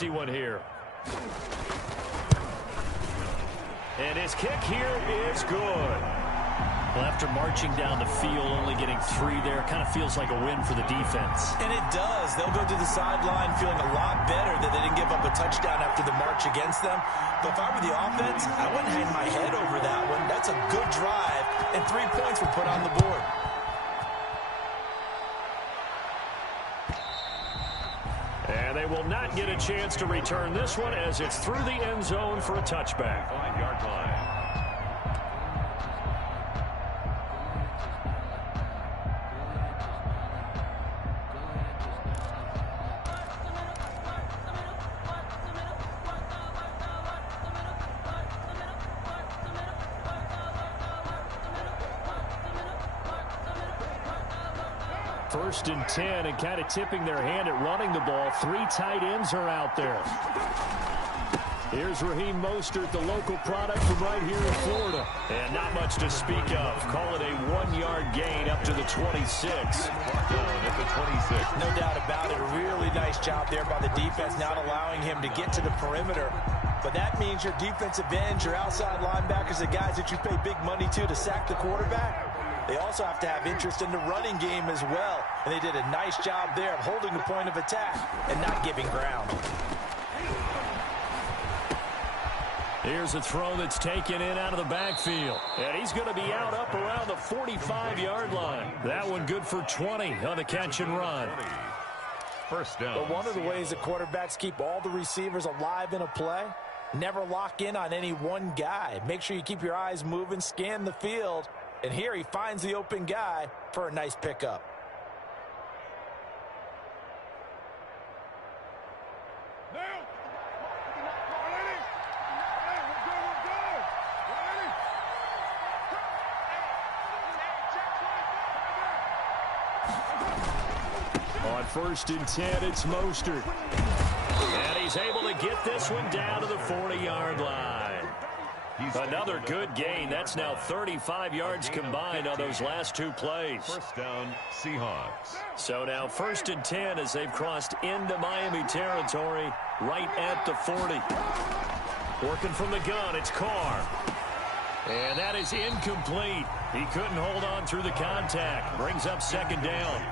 easy one here. And his kick here is good. Well, after marching down the field, only getting 3 there, kind of feels like a win for the defense. And it does. They'll go to the sideline feeling a lot better that they didn't give up a touchdown after the march against them. But if I were the offense, I wouldn't hang my head over that one. That's a good drive, and 3 points were put on the board. And they will not get a chance to return this one as it's through the end zone for a touchback. 5-yard line. First and 10, and kind of tipping their hand at running the ball. 3 tight ends are out there. Here's Raheem Mostert, the local product from right here in Florida. And not much to speak of. Call it a 1-yard gain up to the 26. At the 26. No doubt about it. A really nice job there by the defense, not allowing him to get to the perimeter. But that means your defensive ends, your outside linebackers, the guys that you pay big money to sack the quarterback, they also have to have interest in the running game as well. And they did a nice job there of holding the point of attack and not giving ground. Here's a throw that's taken in out of the backfield. And he's going to be out up around the 45-yard line. That one good for 20 on the catch and run. First down. But one of the ways that quarterbacks keep all the receivers alive in a play, never lock in on any one guy. Make sure you keep your eyes moving, scan the field. And here he finds the open guy for a nice pickup. On first and 10, it's Mostert. And he's able to get this one down to the 40-yard line. Another good gain. That's now 35 yards combined on those last 2 plays. First down, Seahawks. So now first and 10 as they've crossed into Miami territory right at the 40. Working from the gun, it's Carr. And that is incomplete. He couldn't hold on through the contact. Brings up second down.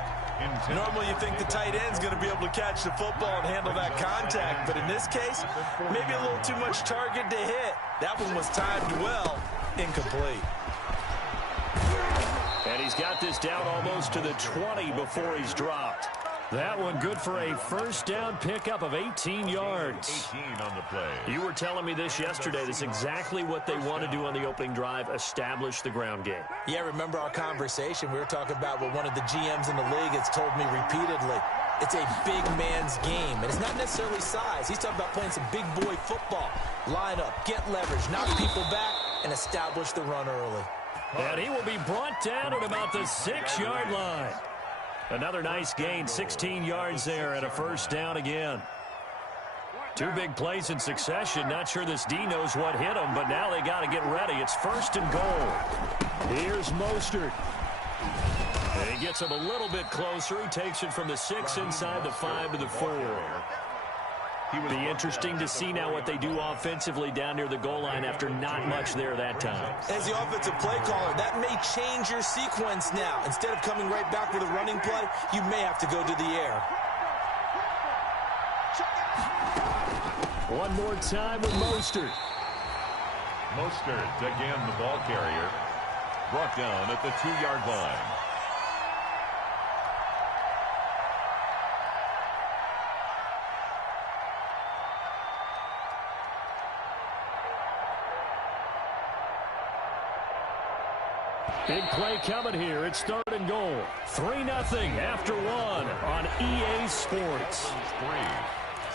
Normally you think the tight end's going to be able to catch the football and handle that contact, but in this case, maybe a little too much target to hit. That one was timed well, incomplete. And he's got this down almost to the 20 before he's dropped. That one good for a first down pickup of 18 yards. 18 on the play. You were telling me this yesterday. This is exactly what they want to do on the opening drive, establish the ground game. Yeah, remember our conversation? We were talking about what one of the GMs in the league has told me repeatedly. It's a big man's game, and it's not necessarily size. He's talking about playing some big boy football. Line up, get leverage, knock people back, and establish the run early. And he will be brought down at about the 6-yard line. Another nice gain, 16 yards there, and a first down again. 2 big plays in succession. Not sure this D knows what hit him, but now they got to get ready. It's first and goal. Here's Mostert. And he gets him a little bit closer. He takes it from the 6 inside the 5 to the 4. It would be interesting to see now what they do offensively down near the goal line after not much there that time. As the offensive play caller, that may change your sequence now. Instead of coming right back with a running play, you may have to go to the air. One more time with Mostert. Mostert, again the ball carrier, brought down at the 2-yard line. Big play coming here. It's third and goal. 3-0 after 1 on EA Sports. 3.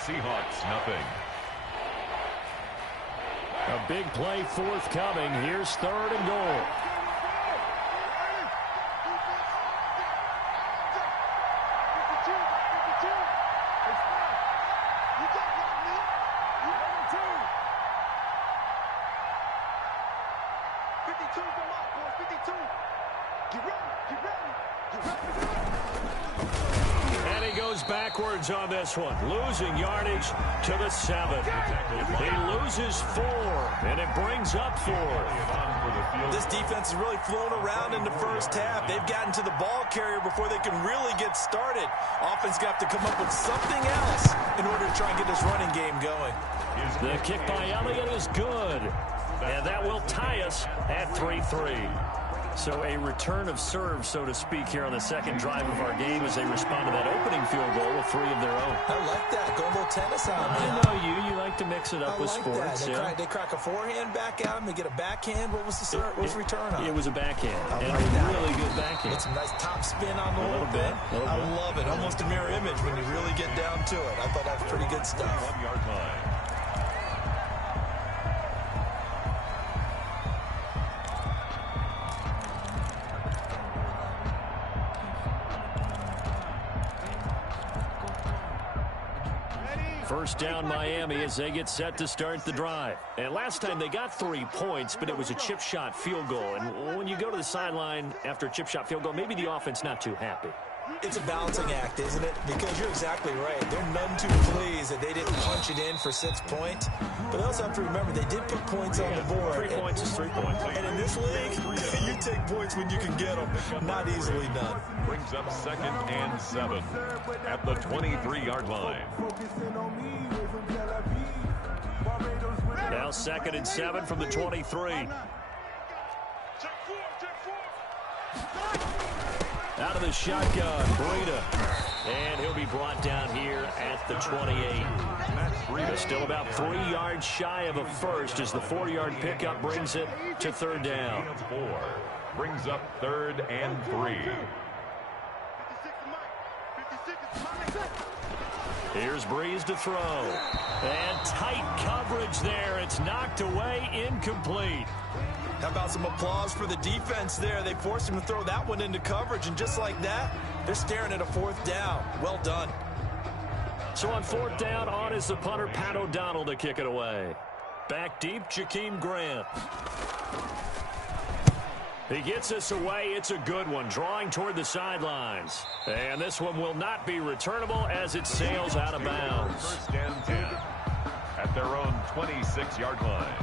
Seahawks, nothing. A big play forthcoming. Here's third and goal. And he goes backwards on this one, losing yardage to the 7. He loses 4, and it brings up 4. This defense is really flown around in the first half. They've gotten to the ball carrier before they can really get started. Offense got to come up with something else in order to try and get this running game going. The kick by Elliott is good, and that will tie us at 3-3. So a return of serve, so to speak, here on the second drive of our game as they respond to that opening field goal with 3 of their own. I like that. Go a little tennis on me. I know you like to mix it up with sports. They crack a forehand back at him. They get a backhand. What was the serve? What was the return on? It was a backhand. And a really good backhand. It's a nice top spin on the whole thing. I love it. Almost a mirror image when you really get down to it. I thought that was pretty good stuff. 1-yard line. First down Miami as they get set to start the drive. And last time they got 3 points, but it was a chip shot field goal. And when you go to the sideline after a chip shot field goal, maybe the offense not too happy. It's a balancing act, isn't it? Because you're exactly right. They're none too pleased that they didn't punch it in for 6 points. But they also have to remember they did put points on the board. 3 points is 3 points. And in this league, you take points when you can get them. Not easily done. Brings up 2nd and 7 at the 23-yard line. Now 2nd and 7 from the 23. Out of the shotgun, Breida. And he'll be brought down here at the 28. Breida still about 3 yards shy of a first as the 4-yard pickup brings it to 3rd down. 4 brings up 3rd and 3. Here's Breeze to throw. And tight coverage there. It's knocked away, incomplete. How about some applause for the defense there? They forced him to throw that one into coverage, and just like that, they're staring at a 4th down. Well done. So on 4th down, on is the punter, Pat O'Donnell, to kick it away. Back deep, Jakeem Grant. He gets us away. It's a good one, drawing toward the sidelines. And this one will not be returnable as it sails out of bounds. 1st and 10 at their own 26-yard line.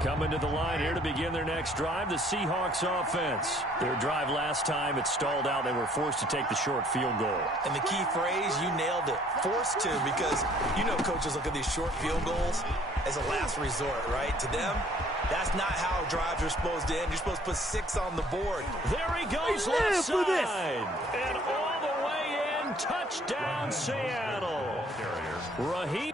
Coming to the line here to begin their next drive, the Seahawks offense. Their drive last time, it stalled out. They were forced to take the short field goal. And the key phrase, you nailed it. Forced to, because you know coaches look at these short field goals as a last resort, right? To them, that's not how drives are supposed to end. You're supposed to put 6 on the board. There he goes left side. And all the way in, touchdown Seattle. Raheem.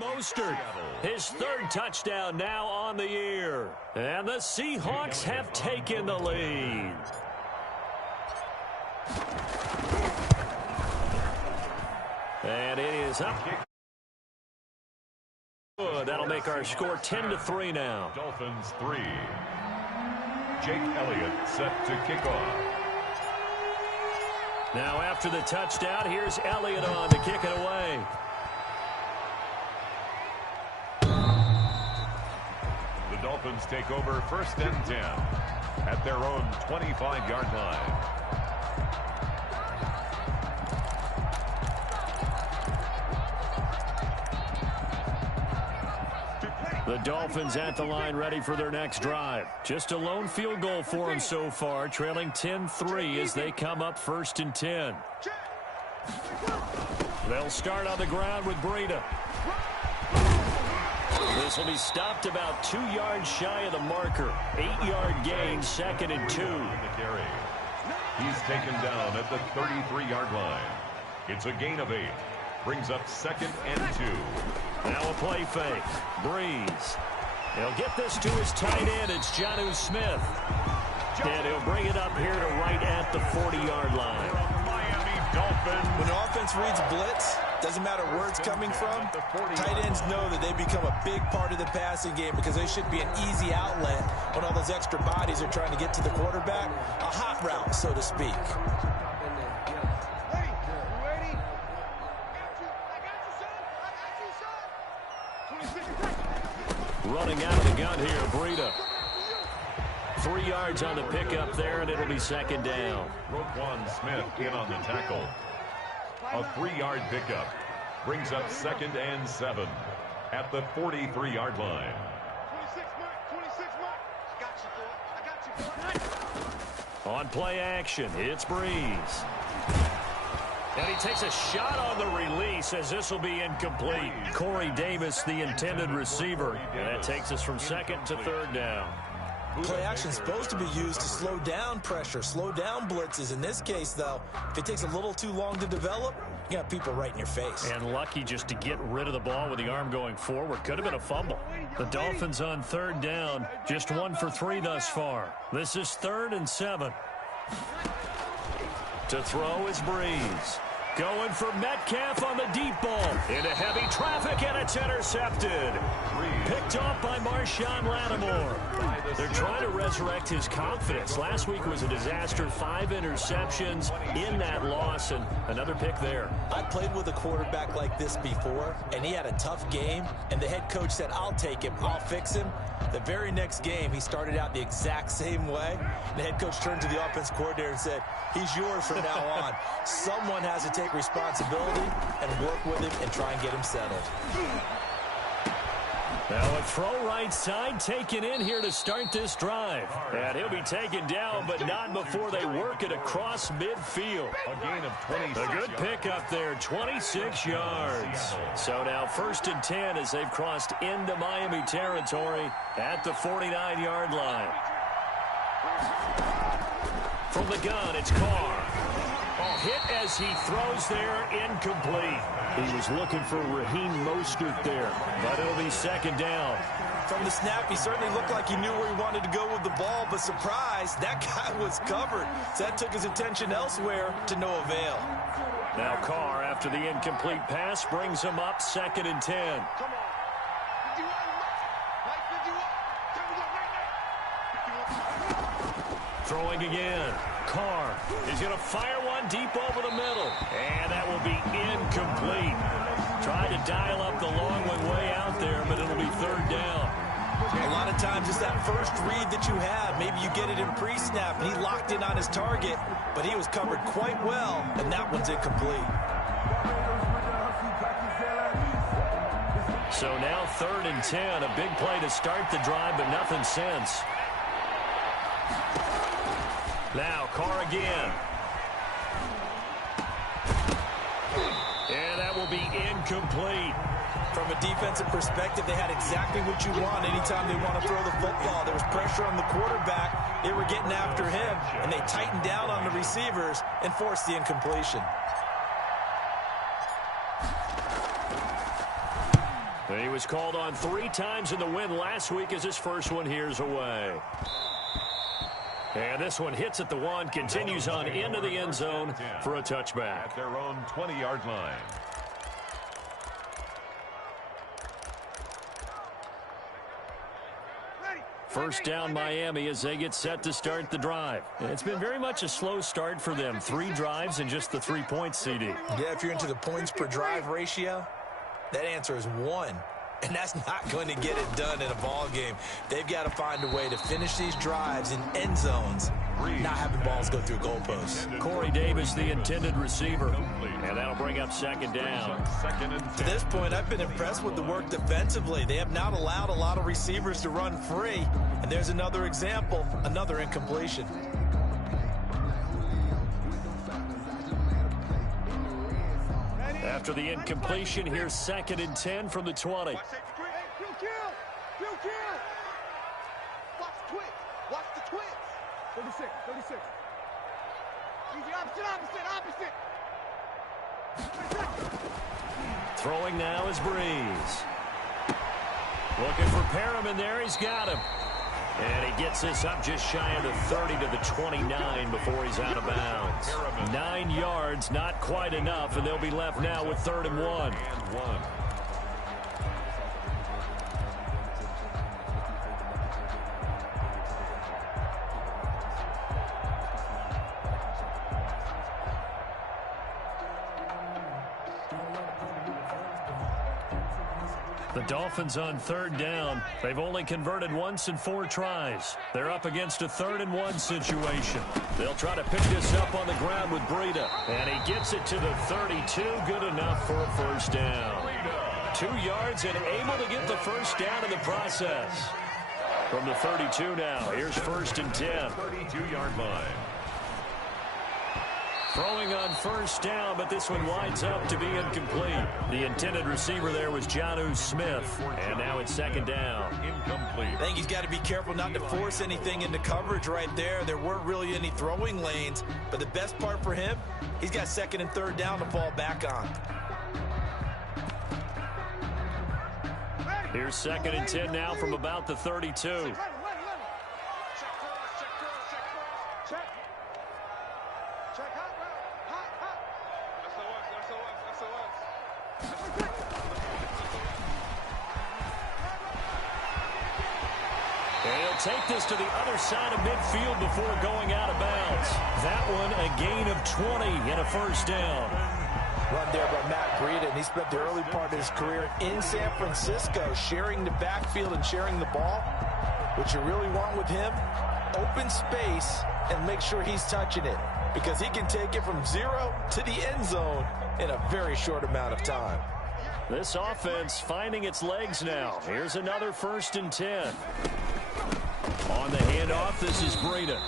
Mostert, his 3rd touchdown now on the year. And the Seahawks have taken the lead. And it is up. Good. That'll make our score 10-3 now. Dolphins 3. Jake Elliott set to kick off. Now after the touchdown, here's Elliott on to kick it away. The Dolphins take over 1st and 10 at their own 25-yard line. The Dolphins at the line ready for their next drive. Just a lone field goal for them so far, trailing 10-3 as they come up 1st and 10. They'll start on the ground with Breida. This will be stopped about 2 yards shy of the marker. 8-yard gain, 2nd and 2. He's taken down at the 33-yard line. It's a gain of 8. Brings up 2nd and 2. Now a play fake. Breeze. He'll get this to his tight end. It's Jonnu Smith. And he'll bring it up here to right at the 40-yard line. Miami Dolphins. When the offense reads blitz, Doesn't matter where it's coming from. Tight ends know that they become a big part of the passing game because they should be an easy outlet when all those extra bodies are trying to get to the quarterback. A hot route, so to speak. Running out of the gun here, Breida. 3 yards on the pickup there, and it'll be second down. Roquan Smith in on the tackle. A 3-yard pickup brings up 2nd and 7 at the 43-yard line. 26 mark. I got you. On play action, it's Breeze. And he takes a shot on the release as this will be incomplete. Corey Davis, the intended receiver. And that takes us from 2nd to 3rd down. Play action is supposed to be used to slow down pressure, slow down blitzes. In this case, though, if it takes a little too long to develop, you got people right in your face. And lucky just to get rid of the ball with the arm going forward. Could have been a fumble. The Dolphins on 3rd down, just 1 for 3 thus far. This is 3rd and 7. To throw is Breeze. Going for Metcalf on the deep ball. Into heavy traffic, and it's intercepted. Picked off by Marshawn Lattimore. They're trying to resurrect his confidence. Last week was a disaster. 5 interceptions in that loss, and another pick there. I played with a quarterback like this before, and he had a tough game, and the head coach said, I'll take him, I'll fix him. The very next game, he started out the exact same way. The head coach turned to the offense coordinator and said, he's yours from now on. Someone has to take responsibility and work with him and try and get him settled. Now a throw right side taken in here to start this drive. And he'll be taken down, but not before they work it across midfield. A gain of 26 A good pickup there, 26 yards. So now 1st and 10 as they've crossed into Miami territory at the 49-yard line. From the gun, it's Carr. Hit as he throws there, incomplete. He was looking for Raheem Mostert there, but it'll be 2nd down. From the snap, he certainly looked like he knew where he wanted to go with the ball, but surprise, that guy was covered. So that took his attention elsewhere to no avail. Now Carr, after the incomplete pass, brings him up 2nd and 10. Throwing again. Carr is going to fire one deep over the middle. And that will be incomplete. Tried to dial up the long one way out there, but it'll be 3rd down. A lot of times it's that first read that you have. Maybe you get it in pre-snap, and he locked in on his target, but he was covered quite well, and that one's incomplete. So now 3rd and 10. A big play to start the drive, but nothing since. Now Carr again. And that will be incomplete. From a defensive perspective, they had exactly what you want anytime they want to throw the football. There was pressure on the quarterback. They were getting after him, and they tightened down on the receivers and forced the incompletion. He was called on 3 times in the win last week as his first one here's away. And this one hits at the 1, continues on into the end zone for a touchback. At their own 20-yard line. First down Miami as they get set to start the drive. It's been very much a slow start for them. 3 drives and just the 3 points, CD. Yeah, if you're into the points per drive ratio, that answer is 1. And that's not going to get it done in a ball game. They've got to find a way to finish these drives in end zones, not having balls go through goalposts. Corey Davis, the intended receiver. And that'll bring up 2nd down. To this point, I've been impressed with the work defensively. They have not allowed a lot of receivers to run free. And there's another example, another incompletion. After the incompletion, here's 2nd and 10 from the 20. Watch the twitch. Watch the twitch. 36. Easy, opposite. Throwing now is Breeze. Looking for Perriman there. He's got him. And he gets this up just shy of the 30 to the 29 before he's out of bounds. 9 yards, not quite enough, and they'll be left now with 3rd and 1. The Dolphins on 3rd down. They've only converted once in 4 tries. They're up against a 3rd and 1 situation. They'll try to pick this up on the ground with Breida. And he gets it to the 32. Good enough for a 1st down. 2 yards and able to get the 1st down in the process. From the 32 now, here's 1st and 10. 32-yard line. Throwing on 1st down, but this one winds up to be incomplete. The intended receiver there was Jonnu Smith, and now it's 2nd down. Incomplete. I think he's got to be careful not to force anything into coverage right there. There weren't really any throwing lanes, but the best part for him, he's got 2nd and 3rd down to fall back on. Here's 2nd and 10 now from about the 32. Take this to the other side of midfield before going out of bounds. That one a gain of 20 and a 1st down. Run there by Matt Breida, and he spent the early part of his career in San Francisco sharing the backfield and sharing the ball. What you really want with him, open space and make sure he's touching it, because he can take it from 0 to the end zone in a very short amount of time. This offense finding its legs now. Here's another 1st and 10. On the handoff, this is Breida.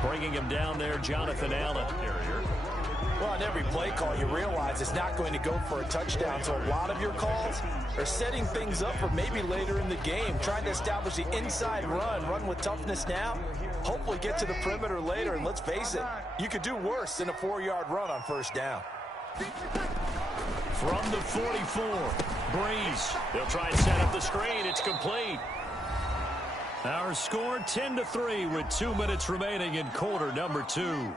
Bringing him down there, Jonathan Allen. Well, on every play call, you realize it's not going to go for a touchdown, so a lot of your calls are setting things up for maybe later in the game, trying to establish the inside run with toughness now, hopefully get to the perimeter later, and let's face it, you could do worse than a 4-yard run on 1st down. From the 44, Breeze. They'll try and set up the screen. It's complete. Our score 10-3 with 2 minutes remaining in quarter number 2.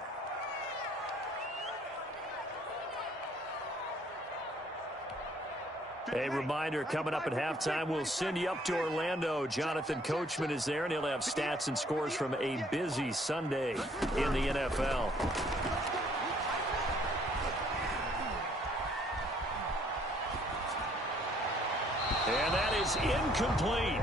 A reminder, coming up at halftime, we'll send you up to Orlando. Jonathan Coachman is there, and he'll have stats and scores from a busy Sunday in the NFL. And that is incomplete.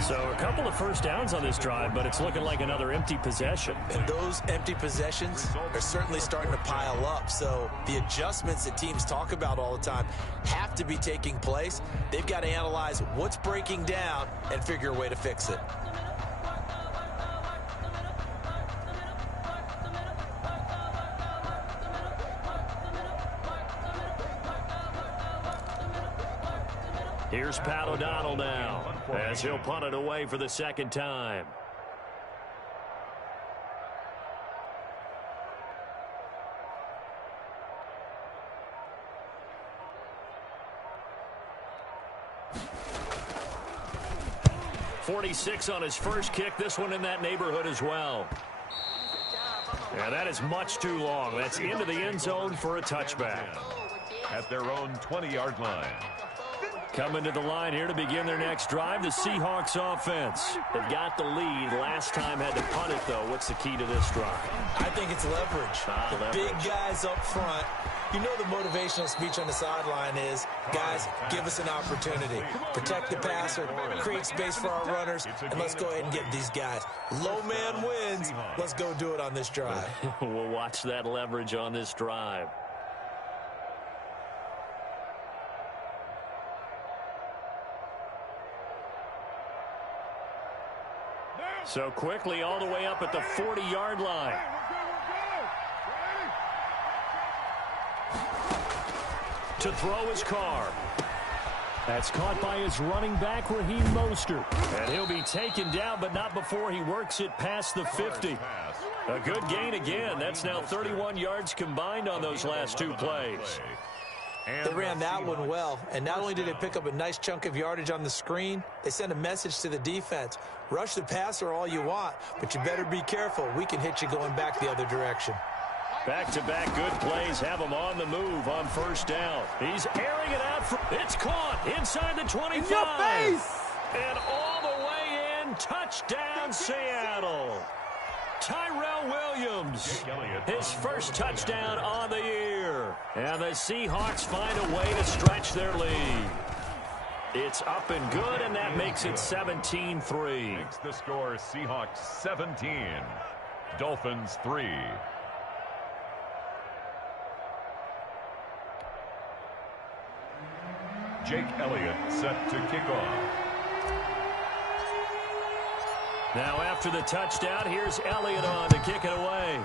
So a couple of 1st downs on this drive, but it's looking like another empty possession. And those empty possessions are certainly starting to pile up. So the adjustments that teams talk about all the time have to be taking place. They've got to analyze what's breaking down and figure a way to fix it. Here's Pat O'Donnell now, as he'll punt it away for the 2nd time. .46 on his first kick. This one in that neighborhood as well. Yeah, that is much too long. That's into the end zone for a touchback. At their own 20-yard line. Coming to the line here to begin their next drive, the Seahawks offense. They've got the lead. Last time had to punt it, though. What's the key to this drive? I think it's leverage. The big guys up front. You know the motivational speech on the sideline is, guys, give us an opportunity. Protect the passer, create space for our runners, and let's go ahead and get these guys. Low man wins. Let's go do it on this drive. We'll watch that leverage on this drive. So quickly all the way up at the 40-yard line. To throw his car. That's caught by his running back, Raheem Mostert. And he'll be taken down, but not before he works it past the 50. A good gain again. That's now 31 yards combined on those last 2 plays. They ran that one well, and not only did they pick up a nice chunk of yardage on the screen, they sent a message to the defense. Rush the passer all you want, but you better be careful. We can hit you going back the other direction. Back-to-back good plays have him on the move on first down. He's airing it out. It's caught inside the 25. In your face! And all the way in. Touchdown, Seattle. Tyrell Williams, his first touchdown on the year. And the Seahawks find a way to stretch their lead. It's up and good, and that makes it 17-3. Makes the score Seahawks 17, Dolphins 3. Jake Elliott set to kick off. Now after the touchdown, here's Elliott on to kick it away.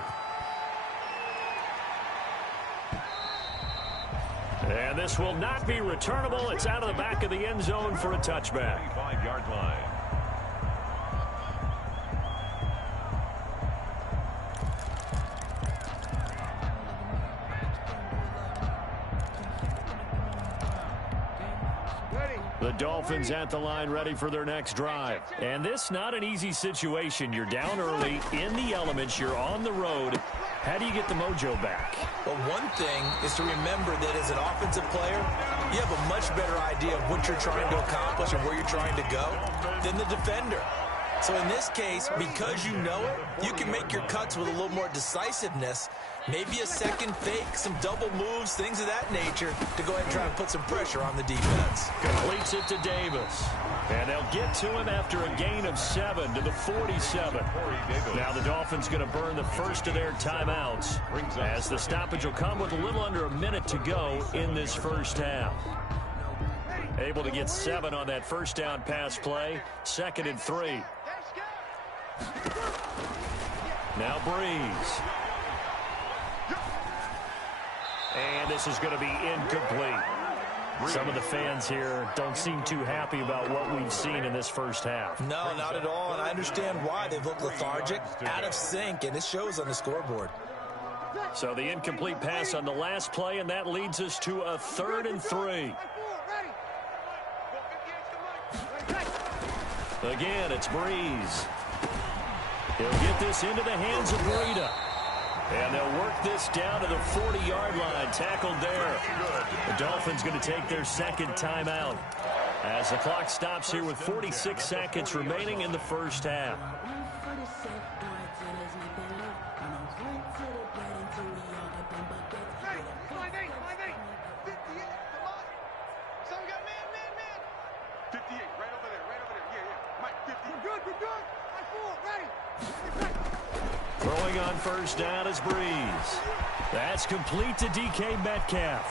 And this will not be returnable. It's out of the back of the end zone for a touchback. 25-yard line. The Dolphins at the line ready for their next drive. And this not an easy situation. You're down early, in the elements, you're on the road. How do you get the mojo back? Well, one thing is to remember that as an offensive player, you have a much better idea of what you're trying to accomplish and where you're trying to go than the defender. So in this case, because you know it, you can make your cuts with a little more decisiveness. Maybe a second fake, some double moves, things of that nature to go ahead and try and put some pressure on the defense. Completes it to Davis. And they'll get to him after a gain of 7 to the 47. Now the Dolphins going to burn the first of their timeouts as the stoppage will come with a little under a minute to go in this first half. Able to get 7 on that first down pass play. 2nd and 3. Now Breeze. And this is going to be incomplete. Some of the fans here don't seem too happy about what we've seen in this first half. No, not at all, and I understand why. They've looked lethargic, out of sync, and it shows on the scoreboard. So the incomplete pass on the last play, and that leads us to a 3rd and 3. Again, it's Breeze. He'll get this into the hands of Breida. And they'll work this down to the 40-yard line. Tackled there. The Dolphins going to take their second timeout as the clock stops here with 46 seconds remaining in the first half. Throwing on first down is Breeze. That's complete to DK Metcalf.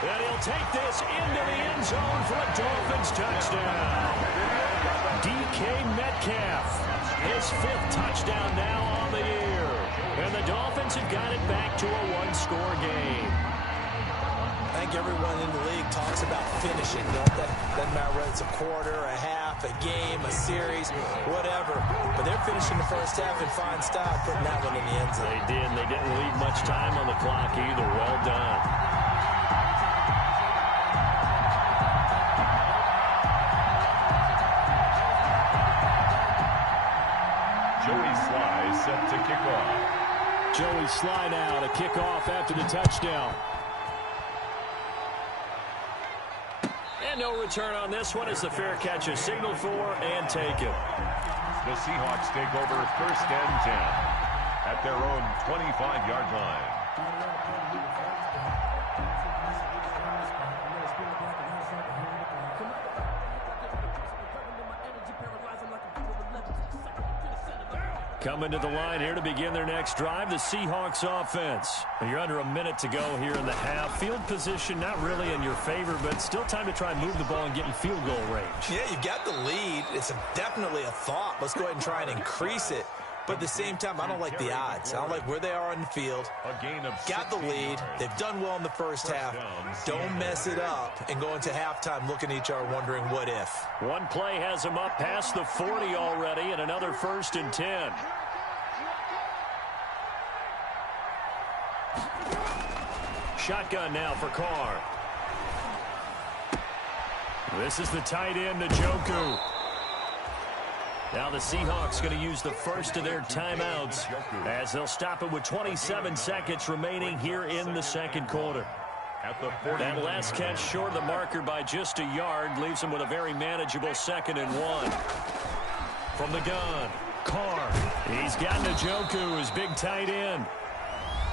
And he'll take this into the end zone for a Dolphins touchdown. DK Metcalf, his 5th touchdown now on the year. And the Dolphins have got it back to a 1-score game. I think everyone in the league talks about finishing. Doesn't matter whether it's a quarter, a half, a game, a series, whatever. But they're finishing the first half in fine style, putting that one in the end zone. They did. They didn't leave much time on the clock either. Well done. Joey Sly set to kick off. Joey Sly now to kick off after the touchdown. And no return on this one as the fair catch is signaled for and taken. The Seahawks take over 1st and 10 at their own 25-yard line. Coming to the line here to begin their next drive, the Seahawks offense. And you're under a minute to go here in the half. Field position not really in your favor, but still time to try and move the ball and get in field goal range. Yeah, you've got the lead. It's definitely a thought. Let's go ahead and try and increase it. But at the same time, I don't like the odds. I don't like where they are on the field. Got the lead. They've done well in the first half. Don't mess it up and go into halftime looking at each other wondering what if. One play has them up past the 40 already and another 1st and 10. Shotgun now for Carr. This is the tight end, Njoku. Now the Seahawks going to use the first of their timeouts as they'll stop it with 27 seconds remaining here in the second quarter. That last catch short of the marker by just a yard leaves him with a very manageable 2nd and 1. From the gun, Carr. He's got Njoku, his big tight end.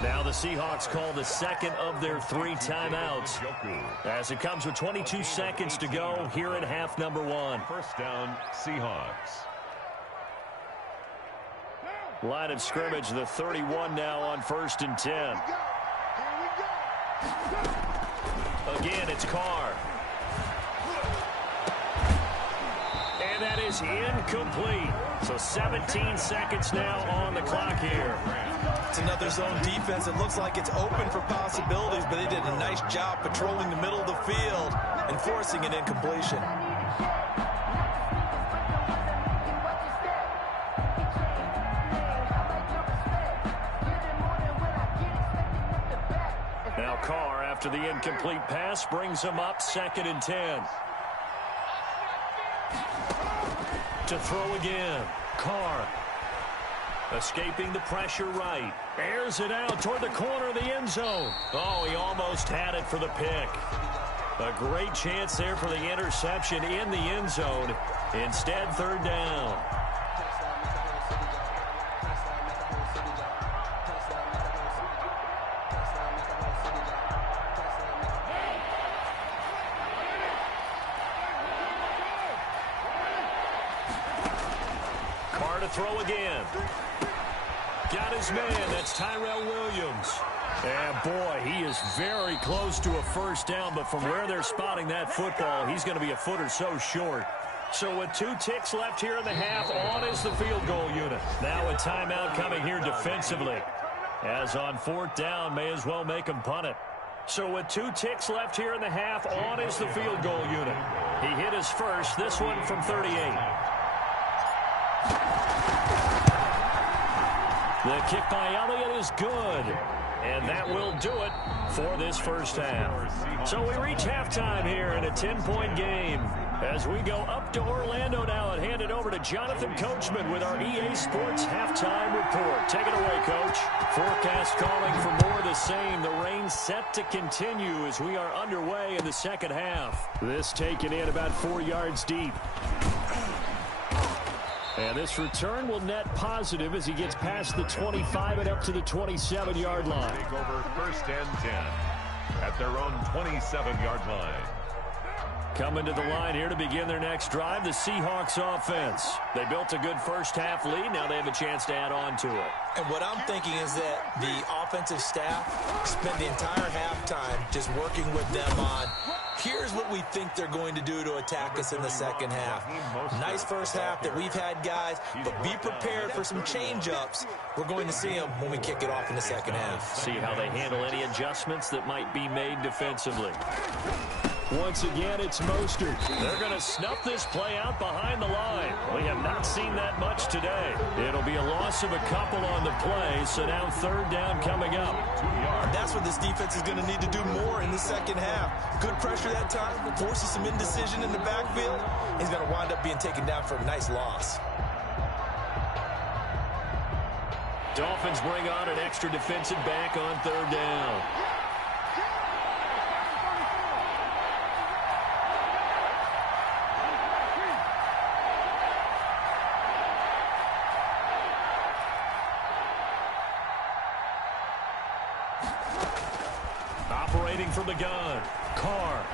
Now the Seahawks call the second of their 3 timeouts as it comes with 22 seconds to go here in half number 1. First down, Seahawks. Line of scrimmage, the 31 now on 1st and 10. Again, it's Carr. And that is incomplete. So 17 seconds now on the clock here. It's another zone defense. It looks like it's open for possibilities, but they did a nice job patrolling the middle of the field and forcing an incompletion. Now Carr, after the incomplete pass, brings him up 2nd and 10. To throw again. Carr. Escaping the pressure right. Airs it out toward the corner of the end zone. Oh, he almost had it for the pick. A great chance there for the interception in the end zone. Instead, 3rd down. Carr to throw again. Got his man. That's Tyrell Williams. And boy, he is very close to a first down, but from where they're spotting that football, he's going to be a foot or so short. So with 2 ticks left here in the half, on is the field goal unit. Now a timeout coming here defensively. As on 4th down, may as well make him punt it. So with 2 ticks left here in the half, on is the field goal unit. He hit his first, this one from 38. The kick by Elliott is good. And that will do it for this first half. So we reach halftime here in a 10-point game. As we go up to Orlando now and hand it over to Jonathan Coachman with our EA Sports Halftime Report. Take it away, Coach. Forecast calling for more of the same. The rain set to continue as we are underway in the second half. This taken in about 4 yards deep. And this return will net positive as he gets past the 25 and up to the 27-yard line. Take over 1st and 10 at their own 27-yard line. Coming to the line here to begin their next drive, the Seahawks offense. They built a good first half lead. Now they have a chance to add on to it. And what I'm thinking is that the offensive staff spent the entire halftime just working with them on, here's what we think they're going to do to attack us in the second half. Nice first half that we've had, guys, but be prepared for some change-ups. We're going to see them when we kick it off in the second half. See how they handle any adjustments that might be made defensively. Once again, it's Mostert. They're going to snuff this play out behind the line. We have not seen that much today. It'll be a loss of a couple on the play, so now 3rd down coming up. That's what this defense is going to need to do more in the second half. Good pressure that time, forces some indecision in the backfield. He's going to wind up being taken down for a nice loss. Dolphins bring on an extra defensive back on 3rd down. Operating from the gun, Carr.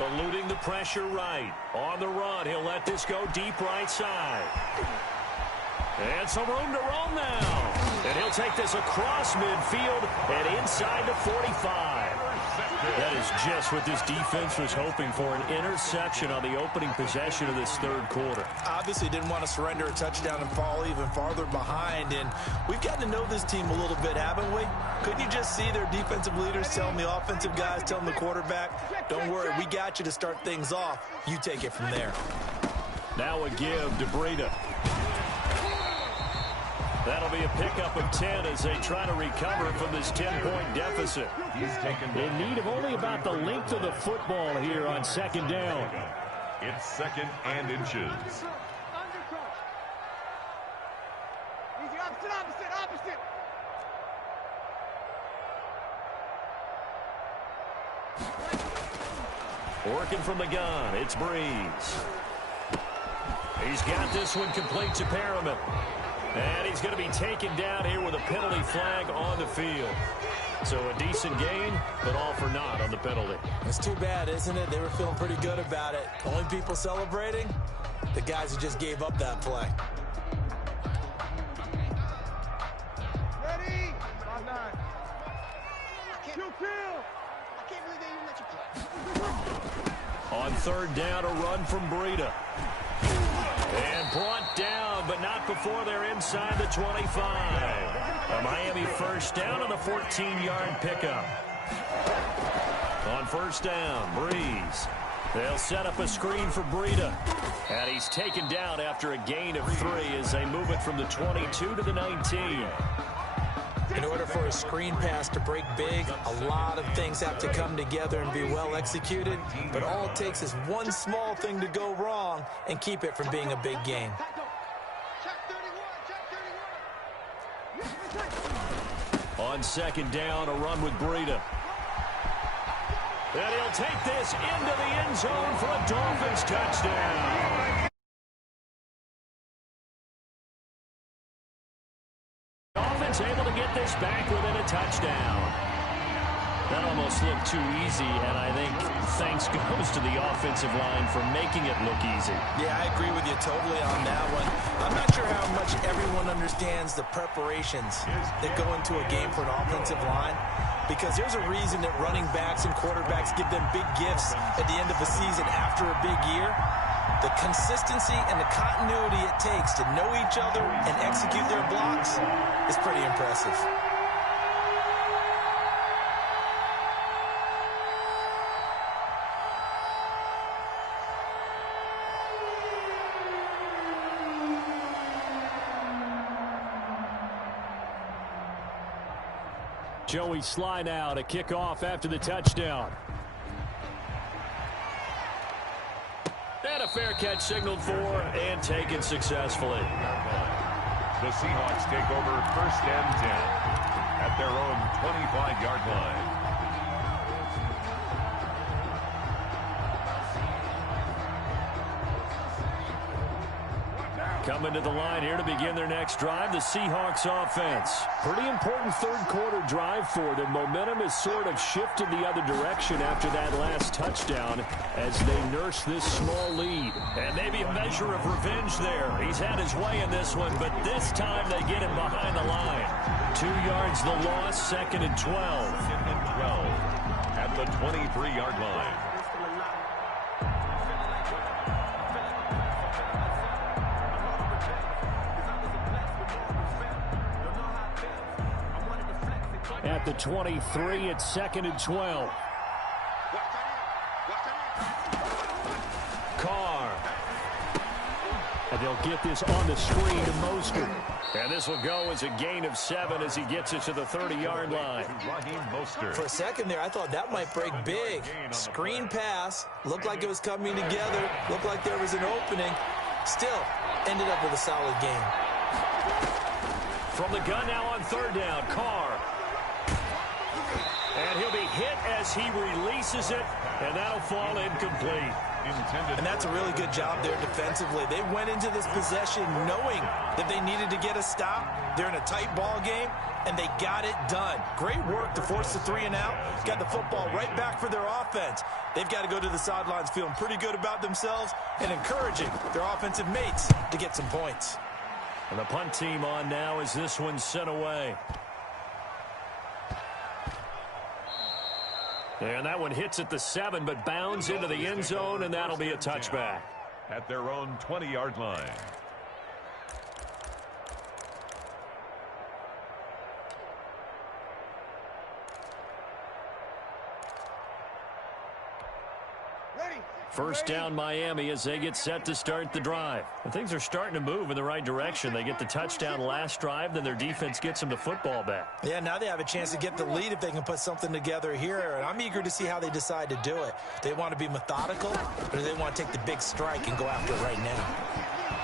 Eluding the pressure right. On the run, he'll let this go deep right side. And some room to roam now. And he'll take this across midfield and inside the 45. That is just what this defense was hoping for, an interception on the opening possession of this 3rd quarter. Obviously didn't want to surrender a touchdown and fall even farther behind. And we've gotten to know this team a little bit, haven't we? Couldn't you just see their defensive leaders telling the offensive guys, telling the quarterback, don't worry, we got you to start things off. You take it from there. Now a give to Breida. That'll be a pickup of 10 as they try to recover from this 10-point deficit. He's taken In need of only about the length of the football here on second down. It's second and inches. Undercut. Easy, opposite. Working from the gun, it's Breeze. He's got this one complete to Perriman. And he's going to be taken down here with a penalty flag on the field. So a decent gain, but all for naught on the penalty. It's too bad, isn't it? They were feeling pretty good about it. Only people celebrating, the guys who just gave up that play. Ready? 5-9. Kill. I can't believe they even let you play. On third down, a run from Breida. And brought down, but not before they're inside the 25. A Miami first down on a 14-yard pickup. On first down, Breeze. They'll set up a screen for Breida. And he's taken down after a gain of 3 as they move it from the 22 to the 19. In order for a screen pass to break big, a lot of things have to come together and be well executed. But all it takes is one small thing to go wrong and keep it from being a big game. On second down, a run with Breida. And he'll take this into the end zone for a Dolphins touchdown. Dolphins able to get this back within a touchdown. That almost looked too easy, and I think thanks goes to the offensive line for making it look easy. Yeah, I agree with you totally on that one. I'm not sure how much everyone understands the preparations that go into a game for an offensive line, because there's a reason that running backs and quarterbacks give them big gifts at the end of the season after a big year. The consistency and the continuity it takes to know each other and execute their blocks is pretty impressive. Joey Sly now to kick off after the touchdown. And a fair catch signaled for and taken successfully. The Seahawks take over first and 10 at their own 25-yard line. Coming to the line here to begin their next drive, the Seahawks offense. Pretty important third quarter drive for them. Momentum has sort of shifted the other direction after that last touchdown as they nurse this small lead. And maybe a measure of revenge there. He's had his way in this one, but this time they get him behind the line. 2 yards the loss, second and 12. Second and 12 at the 23-yard line. At the 23, it's second and 12. Carr. And they'll get this on the screen to Mostert. And this will go as a gain of 7 as he gets it to the 30-yard line. For a second there, I thought that might break big. Screen pass. Looked like it was coming together. Looked like there was an opening. Still, ended up with a solid game. From the gun now on third down, Carr. And he'll be hit as he releases it, and that'll fall incomplete. And that's a really good job there defensively. They went into this possession knowing that they needed to get a stop. They're in a tight ball game, and they got it done. Great work to force the 3 and out. Got the football right back for their offense. They've got to go to the sidelines feeling pretty good about themselves and encouraging their offensive mates to get some points. And the punt team on now as this one's sent away. And that one hits at the 7, but bounds into the end zone, and that'll be a touchback. At their own 20-yard line. Ready? First down Miami as they get set to start the drive. And things are starting to move in the right direction. They get the touchdown last drive, then their defense gets them the football back. Yeah, now they have a chance to get the lead if they can put something together here. And I'm eager to see how they decide to do it. They want to be methodical, or do they want to take the big strike and go after it right now?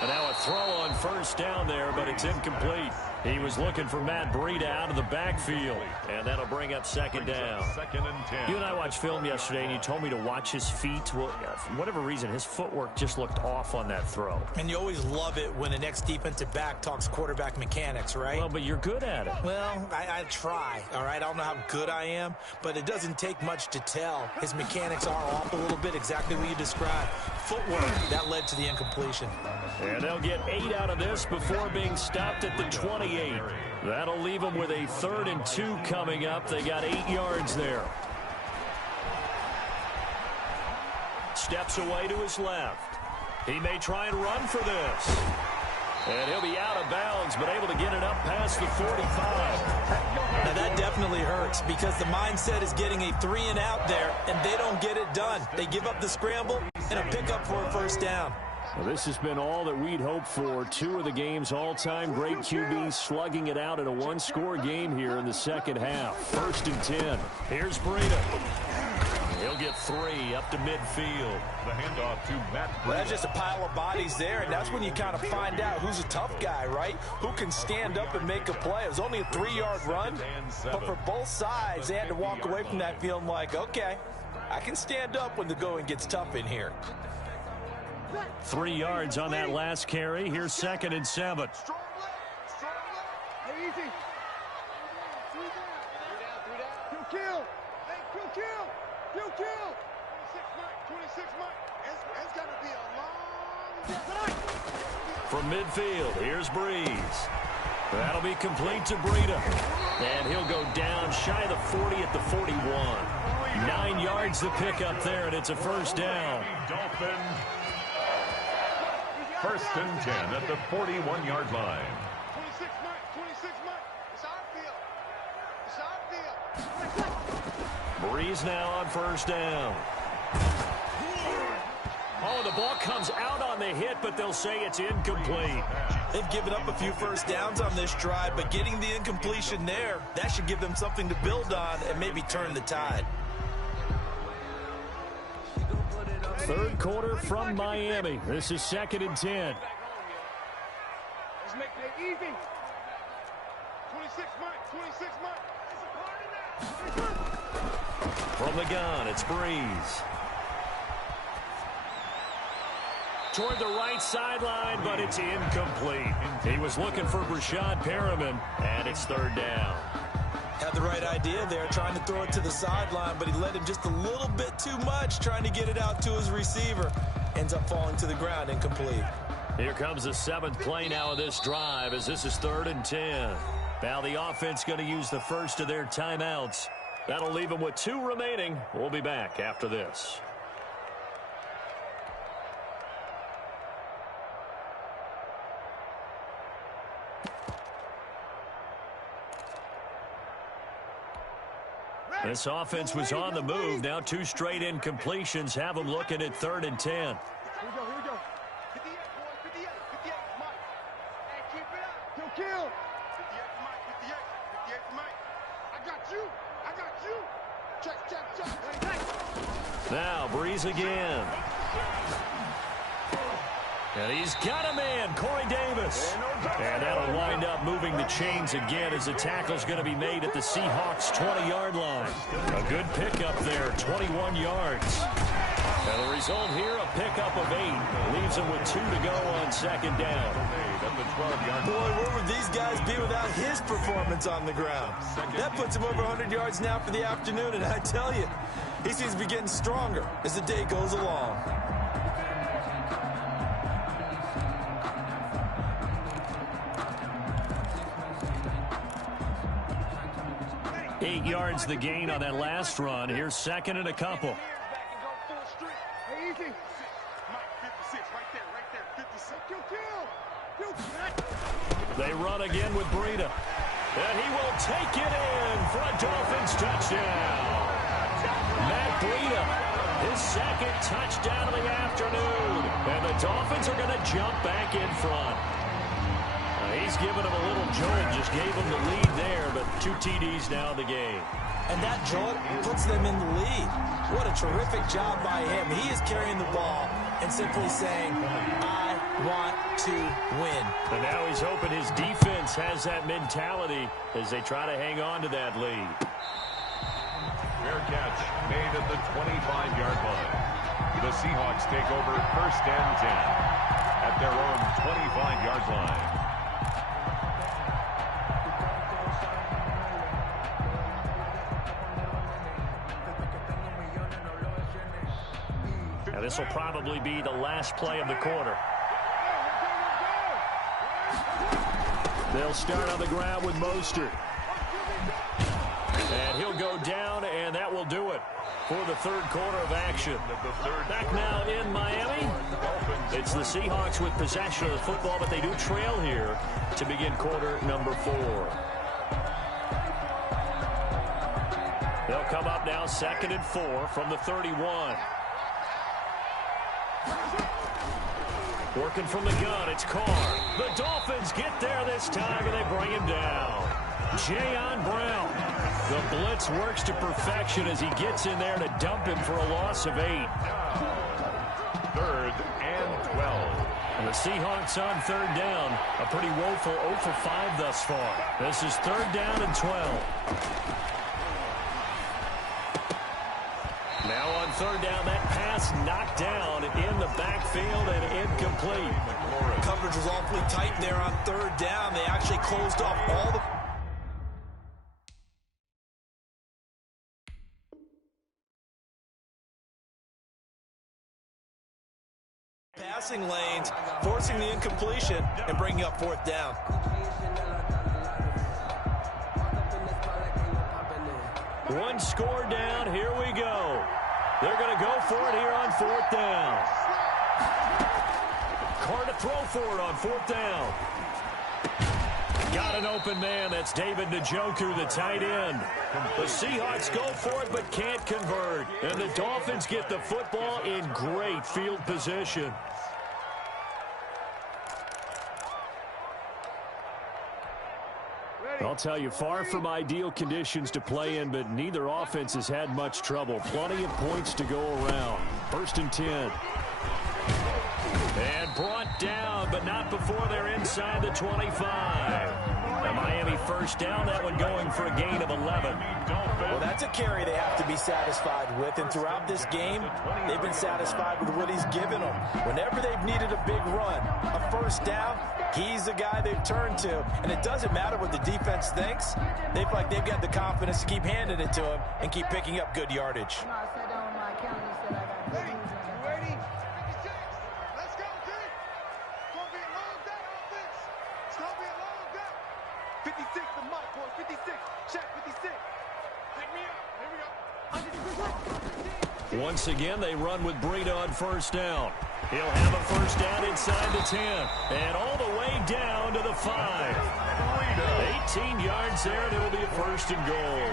And now a throw on first down there, but it's incomplete. He was looking for Matt Breida out of the backfield, and that'll bring up second down. Second and 10. You and I watched film yesterday, and you told me to watch his feet. Well, for whatever reason, his footwork just looked off on that throw. And you always love it when an ex-defensive back talks quarterback mechanics, right? Well, but you're good at it. Well, I try, all right? I don't know how good I am, but it doesn't take much to tell. His mechanics are off a little bit, exactly what you described. Footwork, that led to the incompletion. And they'll get 8 out of this before being stopped at the 28. That'll leave them with a 3rd and 2 coming up. They got 8 yards there. Steps away to his left. He may try and run for this. And he'll be out of bounds, but able to get it up past the 45. Now that definitely hurts because the mindset is getting a 3 and out there, and they don't get it done. They give up the scramble and a pickup for a first down. Well, this has been all that we'd hoped for. 2 of the game's all-time great QBs slugging it out in a one-score game here in the second half. 1st and 10. Here's Breida. He'll get 3 up to midfield. The handoff to Matt Breida. Well, that's just a pile of bodies there, and that's when you kind of find out who's a tough guy, right? Who can stand up and make a play. It was only a 3-yard run, but for both sides, they had to walk away from that feeling like, okay, I can stand up when the going gets tough in here. 3 yards on that last carry. Here's 2nd and 7. Strong leg. Hey, easy. 3 down. Kill. Hey, kill. 26 Mike. It's got to be a long day. From midfield, here's Breeze. That'll be complete to Breida. And he'll go down shy of the 40 at the 41. 9 yards to pick up there, and it's a first down. Dolphins. 1st and 10 at the 41-yard line. 26 Mike. It's our field. Breeze now on first down. Oh, the ball comes out on the hit, but they'll say it's incomplete. They've given up a few first downs on this drive, but getting the incompletion there, that should give them something to build on and maybe turn the tide. 3rd quarter from Miami. This is 2nd and 10. Let's make it easy. 26 Mike. From the gun, it's Breeze. Toward the right sideline, but it's incomplete. He was looking for Brashad Perriman, and it's 3rd down. Had the right idea there, trying to throw it to the sideline, but he let him just a little bit too much, trying to get it out to his receiver. Ends up falling to the ground, incomplete. Here comes the 7th play now of this drive, as this is 3rd and 10. Now the offense going to use the first of their timeouts. That'll leave them with 2 remaining. We'll be back after this. This offense was on the move. Now 2 straight incompletions have them looking at 3rd and 10. Here we go. 58, boy. 58, Mike. Hey, keep it up. He'll kill. 58 Mike. 58 Mike. I got you. Check. Now Breeze again. And he's got a man, Corey Davis. And that'll wind up moving the chains again as the tackle's going to be made at the Seahawks' 20-yard line. A good pickup there, 21 yards. And the result here, a pickup of 8. Leaves them with 2 to go on 2nd down. Boy, where would these guys be without his performance on the ground? That puts him over 100 yards now for the afternoon, and I tell you, he seems to be getting stronger as the day goes along. 8 yards the gain on that last run. Here's 2nd and a couple. Hey, easy. Mike, 56, right there, 56. Kill. They run again with Breida. And he will take it in for a Dolphins touchdown. Matt Breida, his second touchdown of the afternoon. And the Dolphins are going to jump back in front. He's given them a little jolt, just gave them the lead there, but 2 TDs now in the game. And that jolt puts them in the lead. What a terrific job by him. He is carrying the ball and simply saying, I want to win. And now he's hoping his defense has that mentality as they try to hang on to that lead. Fair catch made at the 25-yard line. The Seahawks take over 1st and 10 at their own 25-yard line. Now this will probably be the last play of the quarter. They'll start on the ground with Mostert. And he'll go down, and that will do it for the 3rd quarter of action. Back now in Miami. It's the Seahawks with possession of the football, but they do trail here to begin quarter number 4. They'll come up now 2nd and 4 from the 31. Working from the gun, it's Carr. The Dolphins get there this time, and they bring him down. Jayon Brown. The blitz works to perfection as he gets in there to dump him for a loss of 8. 3rd and 12. And the Seahawks on 3rd down. A pretty woeful 0 for 5 thus far. This is 3rd down and 12. Now on 3rd down, that pass knocked down in the backfield and incomplete. Coverage was awfully tight there on 3rd down. They actually closed off all the passing lanes, forcing the incompletion and bringing up 4th down. One score down. Here we go. They're going to go for it here on 4th down. Carr to throw for it on 4th down. Got an open man. That's David Njoku, the tight end. The Seahawks go for it but can't convert. And the Dolphins get the football in great field position. I'll tell you, far from ideal conditions to play in, but neither offense has had much trouble. Plenty of points to go around. 1st and 10. And brought down, but not before they're inside the 25. The Miami 1st down, that one going for a gain of 11. Well, that's a carry they have to be satisfied with, and throughout this game, they've been satisfied with what he's given them. Whenever they've needed a big run, a 1st down, he's the guy they've turned to, and it doesn't matter what the defense thinks. They feel like they've got the confidence to keep handing it to him and keep picking up good yardage. Once again, they run with Breida on 1st down. He'll have a 1st down inside the 10. And all the way down to the 5. 18 yards there, and it'll be a 1st and goal.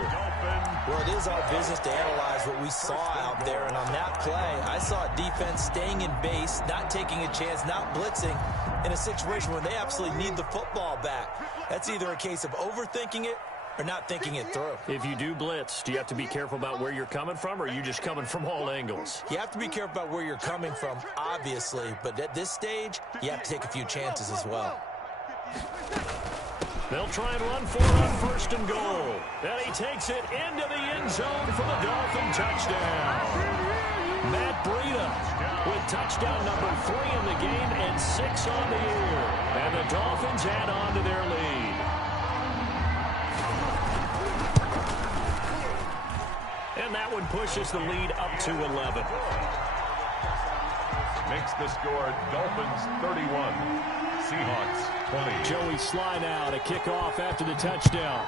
Well, it is our business to analyze what we saw out there. And on that play, I saw a defense staying in base, not taking a chance, not blitzing in a situation where they absolutely need the football back. That's either a case of overthinking it or not thinking it through. If you do blitz, do you have to be careful about where you're coming from, or are you just coming from all angles? You have to be careful about where you're coming from, obviously, but at this stage, you have to take a few chances as well. They'll try and run for it on 1st and goal. And he takes it into the end zone for the Dolphin touchdown. Matt Breida with touchdown number 3 in the game and 6 on the year. And the Dolphins add on to their lead. And that one pushes the lead up to 11. Makes the score Dolphins 31, Seahawks 20. Joey Sly now to kick off after the touchdown.